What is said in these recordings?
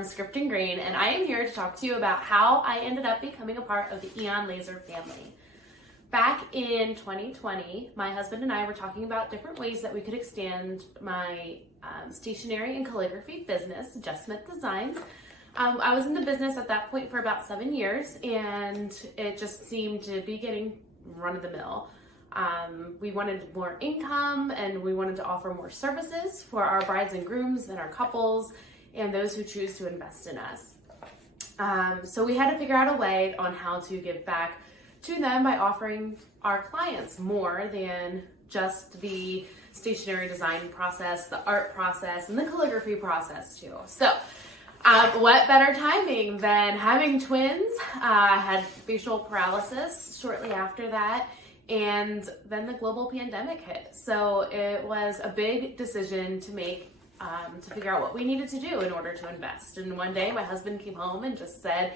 from Script and Grain, and I am here to talk to you about how I ended up becoming a part of the Aeon Laser family. Back in 2020, my husband and I were talking about different ways that we could extend my stationery and calligraphy business, Just Smith Designs. I was in the business at that point for about 7 years, and it just seemed to be getting run-of-the-mill. We wanted more income, and we wanted to offer more services for our brides and grooms and our couples and those who choose to invest in us. So we had to figure out a way on how to give back to them by offering our clients more than just the stationery design process, the art process, and the calligraphy process too. So what better timing than having twins? I had facial paralysis shortly after that, and then the global pandemic hit. So it was a big decision to make to figure out what we needed to do in order to invest. And one day my husband came home and just said,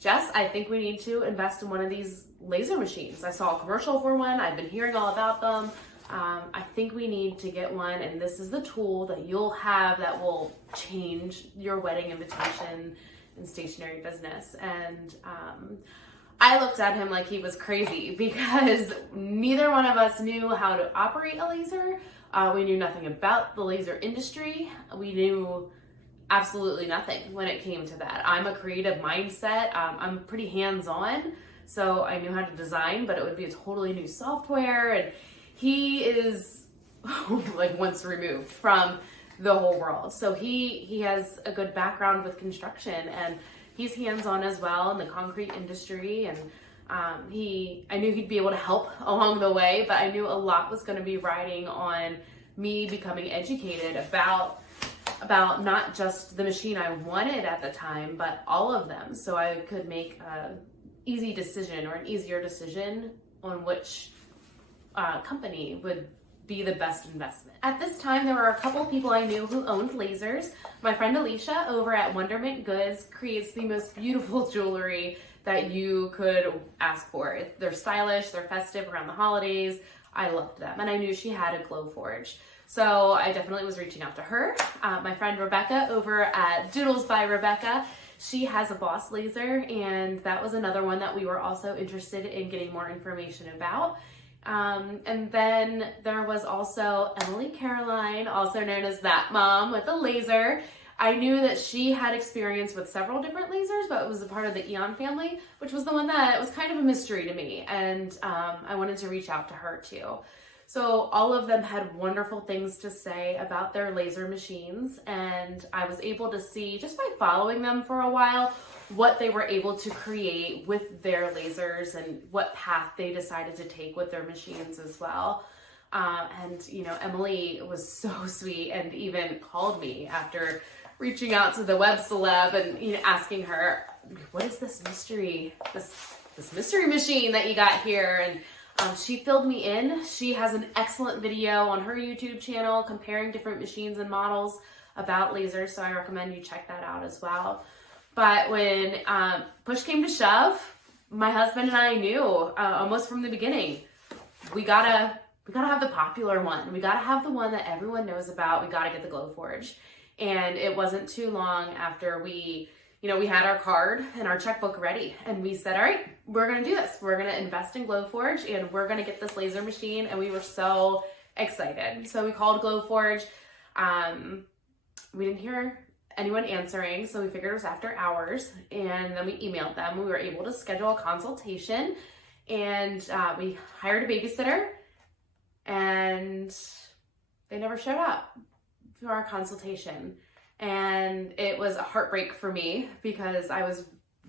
Jess, I think we need to invest in one of these laser machines. I saw a commercial for one. I've been hearing all about them. I think we need to get one, and this is the tool that you'll have that will change your wedding invitation and stationery business. And I looked at him like he was crazy because neither one of us knew how to operate a laser. We knew nothing about the laser industry. We knew absolutely nothing when it came to that. I'm a creative mindset. I'm pretty hands-on, so I knew how to design, but it would be a totally new software, and he is like once removed from the whole world. So he has a good background with construction, and he's hands-on as well in the concrete industry, and I knew he'd be able to help along the way, but I knew a lot was going to be riding on me becoming educated about not just the machine I wanted at the time, but all of them, so I could make an easy decision or an easier decision on which company would be the best investment. At this time, there were a couple people I knew who owned lasers. My friend Alicia over at Wonderment Goods creates the most beautiful jewelry that you could ask for. They're stylish, they're festive around the holidays. I loved them, and I knew she had a glow forge. So I definitely was reaching out to her. My friend Rebecca over at Doodles by Rebecca, she has a Boss laser, and that was another one that we were also interested in getting more information about. And then there was also Emily Caroline, also known as That Mom with a laser. I knew that she had experience with several different lasers, but it was a part of the Aeon family, which was the one that was kind of a mystery to me. And I wanted to reach out to her too. So all of them had wonderful things to say about their laser machines, and I was able to see, just by following them for a while, what they were able to create with their lasers and what path they decided to take with their machines as well. And you know, Emily was so sweet and even called me after reaching out to the web celeb and asking her, what is this mystery, this mystery machine that you got here? And she filled me in. She has an excellent video on her YouTube channel comparing different machines and models about lasers, so I recommend you check that out as well. But when push came to shove, my husband and I knew almost from the beginning, we gotta have the popular one. We gotta have the one that everyone knows about. We gotta get the glow forge. And it wasn't too long after we had our card and our checkbook ready, and we said, all right, we're gonna do this. We're gonna invest in Glowforge, and we're gonna get this laser machine, and we were so excited. So we called Glowforge. We didn't hear anyone answering, so we figured it was after hours, and then we emailed them. We were able to schedule a consultation, and we hired a babysitter, and they never showed up for our consultation. And it was a heartbreak for me because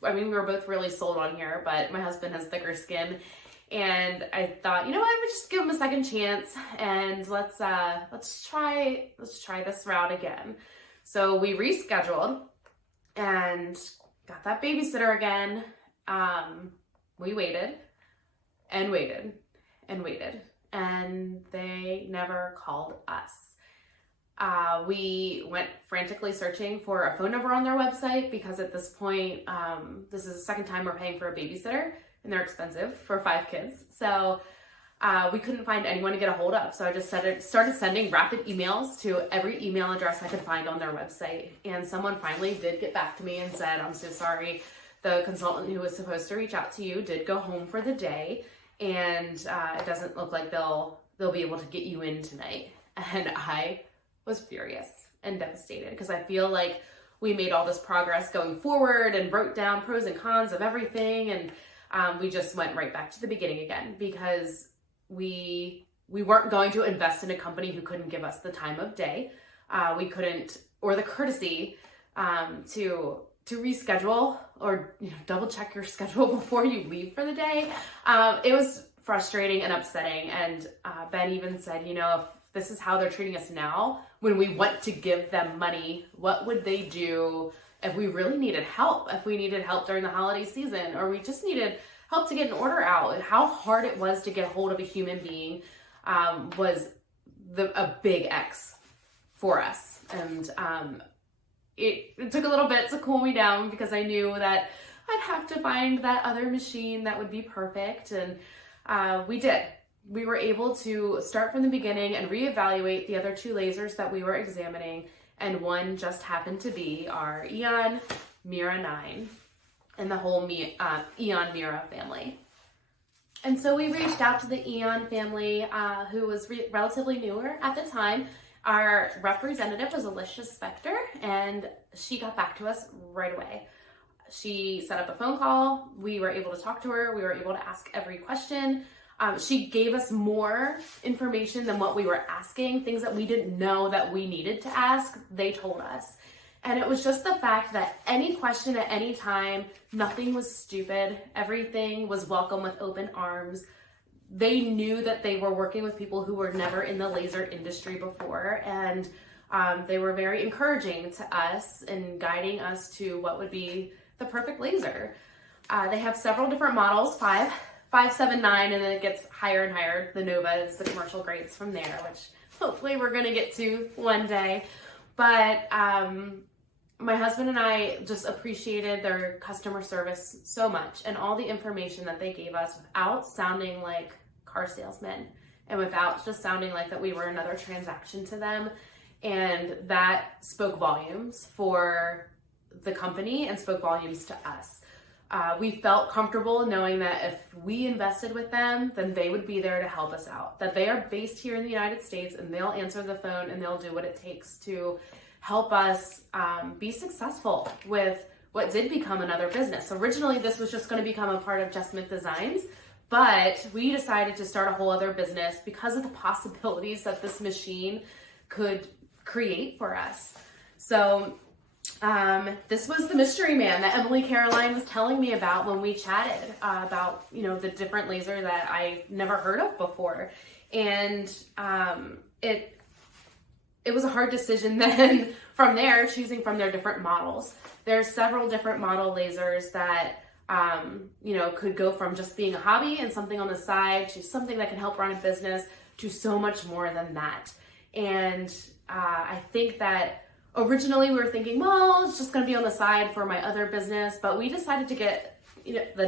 we were both really sold on here, but my husband has thicker skin, and I thought, you know what, I would just give him a second chance, and let's try this route again. So we rescheduled and got that babysitter again. We waited and waited and waited, and they never called us. We went frantically searching for a phone number on their website because at this point, this is the second time we're paying for a babysitter, and they're expensive for 5 kids. So we couldn't find anyone to get a hold of. So I just started sending rapid emails to every email address I could find on their website. And someone finally did get back to me and said, I'm so sorry. The consultant who was supposed to reach out to you did go home for the day, and it doesn't look like they'll be able to get you in tonight. And I was furious and devastated because I feel like we made all this progress going forward and wrote down pros and cons of everything. And we just went right back to the beginning again because we weren't going to invest in a company who couldn't give us the time of day. We couldn't, or the courtesy to reschedule or double check your schedule before you leave for the day. It was frustrating and upsetting. And Ben even said, if this is how they're treating us now, when we went to give them money, what would they do if we really needed help? If we needed help during the holiday season, or we just needed help to get an order out, and how hard it was to get hold of a human being was a big X for us. And it took a little bit to cool me down because I knew that I'd have to find that other machine that would be perfect. And we did. We were able to start from the beginning and reevaluate the other 2 lasers that we were examining. And one just happened to be our Aeon Mira 9 and the whole Aeon Mira family. And so we reached out to the Aeon family, who was relatively newer at the time. Our representative was Alicia Spector, and she got back to us right away. She set up a phone call. We were able to talk to her. We were able to ask every question. She gave us more information than what we were asking, things that we didn't know that we needed to ask, they told us. And it was just the fact that any question at any time, nothing was stupid. Everything was welcome with open arms. They knew that they were working with people who were never in the laser industry before, and they were very encouraging to us and guiding us to what would be the perfect laser. They have several different models, 5, 7, 9, and then it gets higher and higher. The Nova is the commercial grades from there, which hopefully we're going to get to one day. But my husband and I just appreciated their customer service so much and all the information that they gave us without sounding like car salesmen and without just sounding like that we were another transaction to them. And that spoke volumes for the company and spoke volumes to us. We felt comfortable knowing that if we invested with them, then they would be there to help us out, that they are based here in the United States and they'll answer the phone and they'll do what it takes to help us be successful with what did become another business. Originally, this was just going to become a part of Just Smith Designs, but we decided to start a whole other business because of the possibilities that this machine could create for us. So this was the mystery man that Emily Caroline was telling me about when we chatted about, the different laser that I never heard of before. And it was a hard decision then from there, choosing from their different models. There's several different model lasers that, could go from just being a hobby and something on the side to something that can help run a business to so much more than that. And I think that originally we were thinking, well, it's just going to be on the side for my other business, but we decided to get the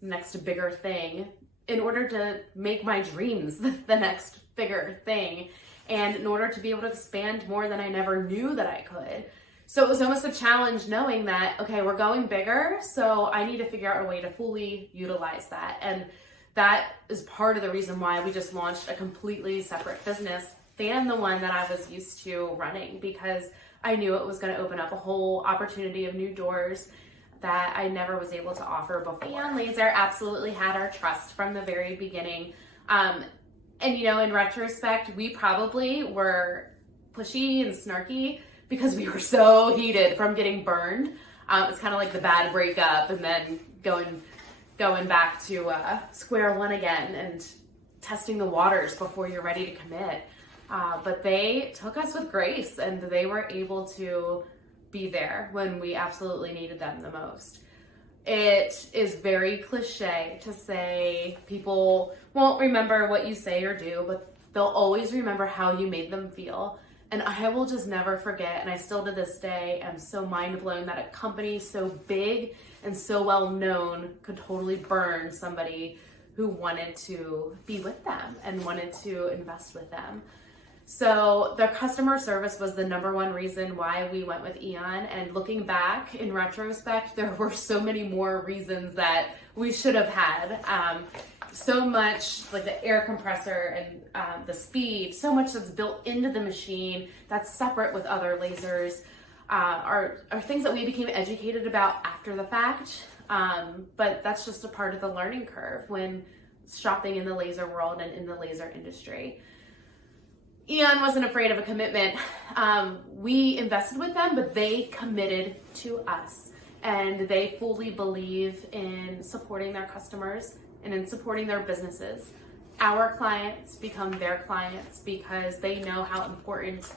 next bigger thing in order to make my dreams the next bigger thing, and in order to be able to expand more than I never knew that I could. So it was almost a challenge knowing that, okay, we're going bigger, so I need to figure out a way to fully utilize that. And that is part of the reason why we just launched a completely separate business than the one that I was used to running, because I knew it was going to open up a whole opportunity of new doors that I never was able to offer before. Aeon Laser absolutely had our trust from the very beginning. And in retrospect, we probably were pushy and snarky because we were so heated from getting burned. It's kind of like the bad breakup and then going back to square one again and testing the waters before you're ready to commit. But they took us with grace and they were able to be there when we absolutely needed them the most. It is very cliche to say people won't remember what you say or do, but they'll always remember how you made them feel. And I will just never forget, and I still to this day am so mind blown that a company so big and so well known could totally burn somebody who wanted to be with them and wanted to invest with them. So their customer service was the number one reason why we went with Aeon. And looking back in retrospect, there were so many more reasons that we should have had. So much like the air compressor and the speed, so much that's built into the machine that's separate with other lasers are things that we became educated about after the fact. But that's just a part of the learning curve when shopping in the laser world and in the laser industry. Aeon wasn't afraid of a commitment. We invested with them, but they committed to us, and they fully believe in supporting their customers and in supporting their businesses. Our clients become their clients because they know how important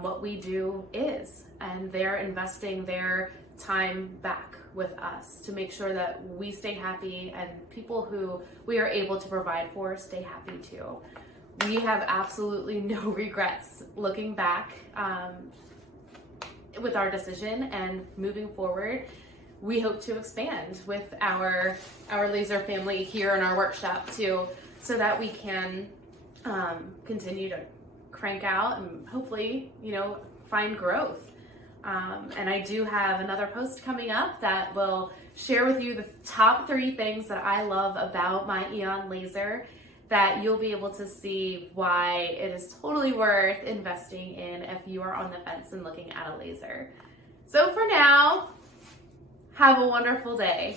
what we do is, and they're investing their time back with us to make sure that we stay happy and people who we are able to provide for stay happy too. We have absolutely no regrets looking back with our decision, and moving forward, we hope to expand with our laser family here in our workshop too, so that we can continue to crank out and hopefully, find growth. And I do have another post coming up that will share with you the top 3 things that I love about my Aeon laser, that you'll be able to see why it is totally worth investing in if you are on the fence and looking at a laser. So for now, have a wonderful day.